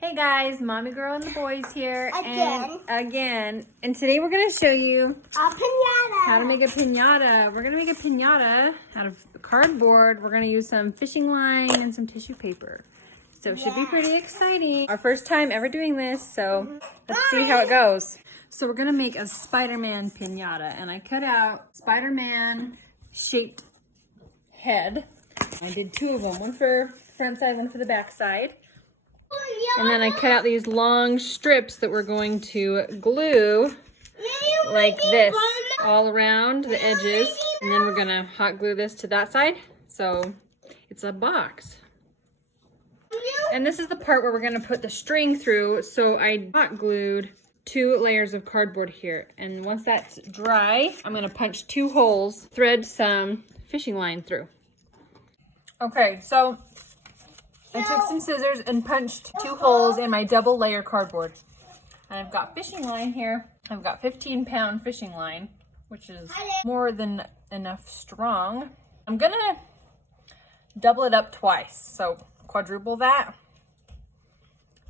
Hey guys, Mommy Girl and the boys here. Again. And today we're going to show you A piñata. how to make a piñata. We're going to make a piñata out of cardboard. We're going to use some fishing line and some tissue paper. So it should be pretty exciting. Our first time ever doing this, so let's see how it goes. So we're going to make a Spiderman piñata, and I cut out Spiderman shaped head. I did two of them, one for the front side, one for the back side. And then I cut out these long strips that we're going to glue like this all around the edges. And then we're gonna hot glue this to that side. So it's a box. And this is the part where we're gonna put the string through. So I hot glued 2 layers of cardboard here. And once that's dry, I'm gonna punch 2 holes, thread some fishing line through. Okay, so I took some scissors and punched 2 holes in my double layer cardboard. And I've got fishing line here. I've got 15-pound fishing line, which is more than enough strong. I'm gonna double it up twice, so quadruple that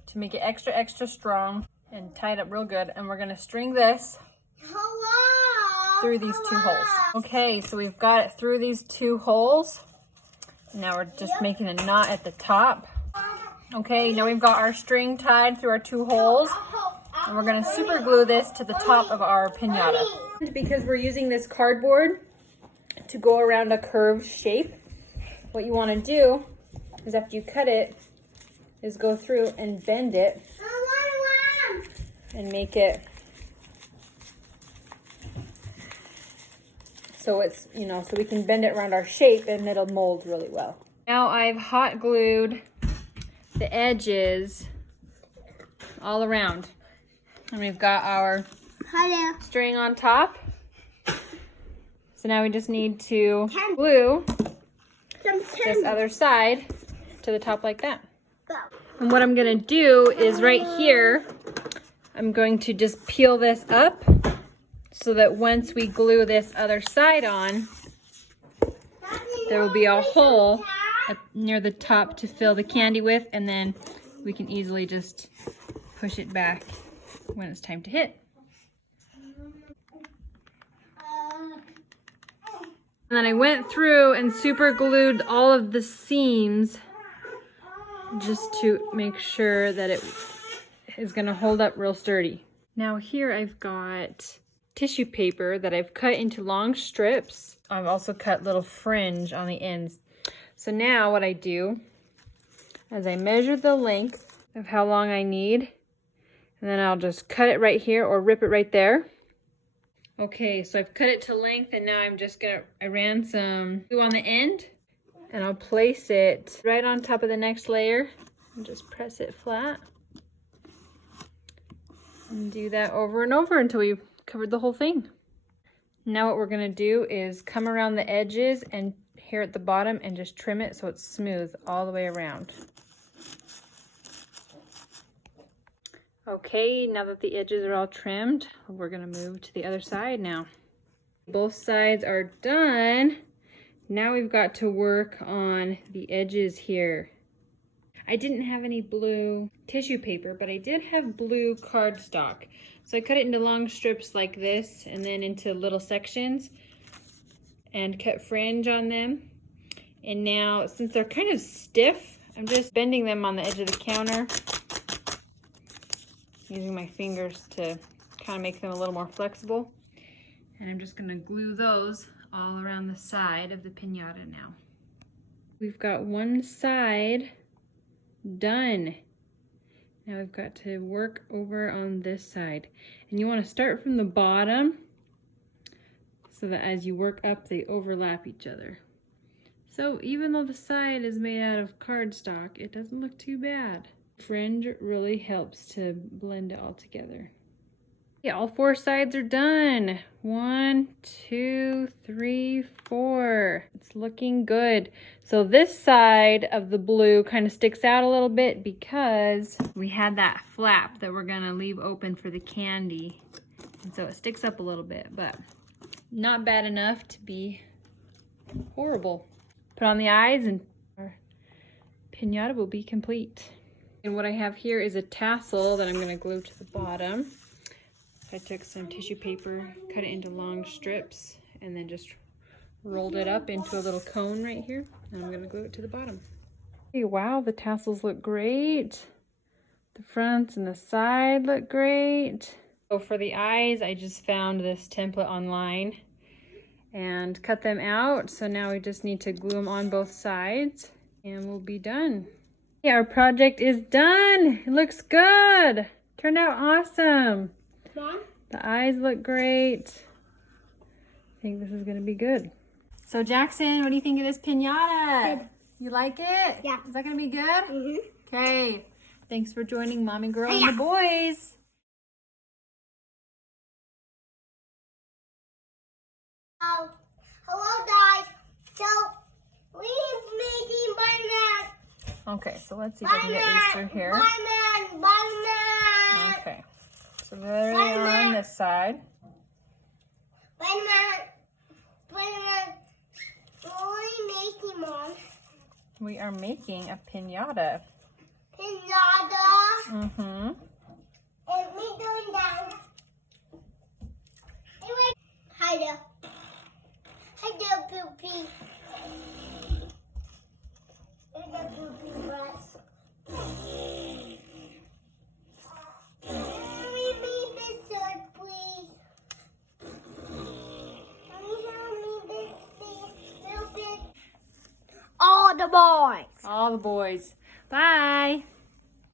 to make it extra, extra strong and tie it up real good. And we're gonna string this through these 2 holes. Okay, so we've got it through these 2 holes. Now we're just making a knot at the top. Okay, now we've got our string tied through our 2 holes. And we're gonna super glue this to the top of our piñata. Because we're using this cardboard to go around a curved shape, what you wanna do is after you cut it, is go through and bend it and make it so it's, so we can bend it around our shape and it'll mold really well. Now I've hot glued the edges all around. And we've got our string on top. So now we just need to glue this other side to the top like that. And what I'm gonna do is right here, I'm going to just peel this up so that once we glue this other side on, there will be a hole near the top to fill the candy with, and then we can easily just push it back when it's time to hit. And then I went through and super glued all of the seams just to make sure that it is gonna hold up real sturdy. Now here I've got tissue paper that I've cut into long strips. I've also cut little fringe on the ends. So now what I do is I measure the length of how long I need, and then I'll just cut it right here or rip it right there. Okay, so I've cut it to length, and now I ran some glue on the end, and I'll place it right on top of the next layer and just press it flat. And do that over and over until we've covered the whole thing. Now what we're gonna do is come around the edges and here at the bottom and just trim it so it's smooth all the way around. Okay, now that the edges are all trimmed, we're gonna move to the other side now. Both sides are done. Now we've got to work on the edges here. I didn't have any blue tissue paper, but I did have blue cardstock. So I cut it into long strips like this and then into little sections and cut fringe on them. And now, since they're kind of stiff, I'm just bending them on the edge of the counter, using my fingers to kind of make them a little more flexible. And I'm just gonna glue those all around the side of the piñata now. We've got one side done. Now we've got to work over on this side. And you want to start from the bottom so that as you work up, they overlap each other. So even though the side is made out of cardstock, it doesn't look too bad. Fringe really helps to blend it all together. Yeah, all 4 sides are done. 1, 2, 3, 4. It's looking good. So this side of the blue kind of sticks out a little bit because we had that flap that we're gonna leave open for the candy. And so it sticks up a little bit, but not bad enough to be horrible. Put on the eyes and our piñata will be complete. And what I have here is a tassel that I'm going to glue to the bottom. I took some tissue paper, cut it into long strips, and then just rolled it up into a little cone right here. And I'm going to glue it to the bottom. Hey, wow, the tassels look great. The fronts and the side look great. So for the eyes, I just found this template online and cut them out. So now we just need to glue them on both sides and we'll be done. Yeah, our project is done. It looks good. Turned out awesome. Mom? The eyes look great. I think this is gonna be good. So Jackson, what do you think of this piñata? Good. You like it? Yeah. Is that gonna be good? Mm-hmm. Okay. Thanks for joining Mommy Girl and the boys. Hello guys. So we're making Spiderman. Okay, so let's see if I can get these through here. Spiderman. Okay. So there they are on this side. Spiderman. What are you making, Mom? We are making a piñata. Piñata. Mm-hmm. And me going down. Anyway, hi there. Hi there, Poopy. Hi there, Poopy Brush. Can we make this sword, please? Can we have me this little bit? All the boys. All the boys. Bye.